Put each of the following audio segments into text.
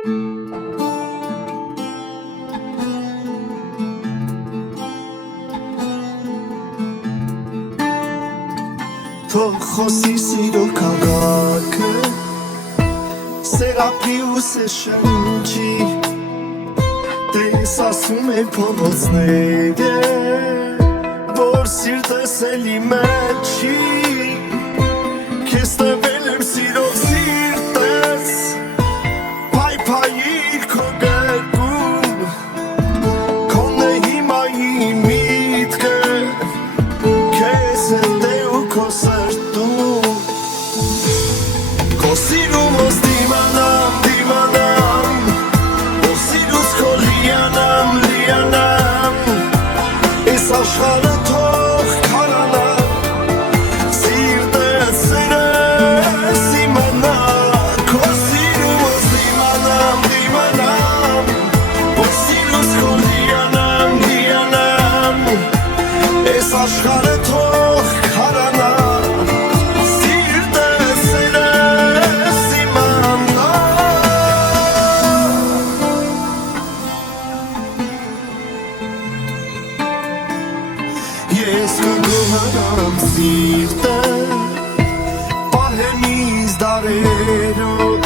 Թող խոսի սիրո քաղաքը Սերապի ու սեշնչի Տես ասում է փողոցները Որ սիրտս էլի մեջ չի Քեզ տվել եմ սիրով սիրտես Փայփայիր քո գերգում Քոնն է հիմա իմ միտքը Քեզ հետ է ու քո սրտում Քո սիրումս դիմանամ, դիմանամ Քո սիրուց քո լիանամ, լիանամ Ես աշխարհը թող քարանա Սիրտս սերես իմանա Քո սիրումս դիմանամ, դիմանամ Քո սիրուց քո լիանամ, լիանամ Ես աշխարհը թող քարանա Սիրտս սերես իմանա Ես կգոհանամ սիրտը Պահեմ ինձ դարերով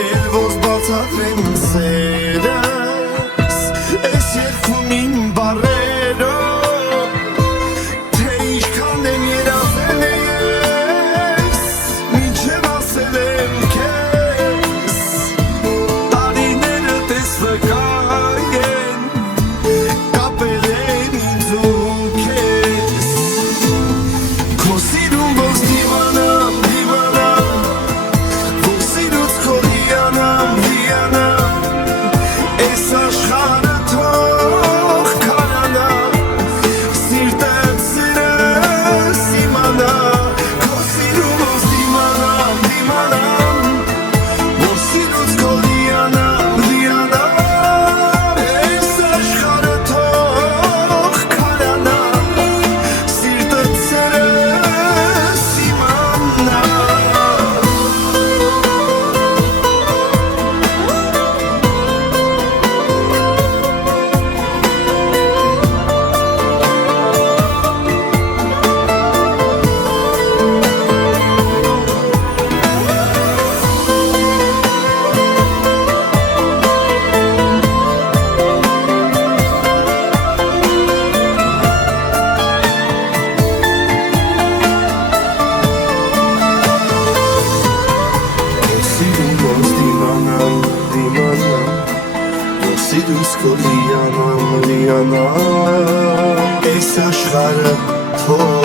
Էլ ոնց բացատրեմ սերս Ես երգում իմ բառերով Թե ինչքան եմ երազել ես Մինչև ասել եմ քեզ Տարիները տեսվկայ են Կապել են ինձ ու քեզ Քո սիրում ոնց դիմանամ, դիմանամ Քո սիրուց քո լիանամ, լիանամ Էս աշխարհը թող քարանա Սիրտս սերես իմանա Քո սիրում ոնց դիմանամ, դիմանամ Քո սիրուց քո լիանամ, լիանամ Էս աշխարհը թող քարանա Սիրտս սերես իմանա Սիրուց քո լիանամ, լիանամ Էս աշխարհը թող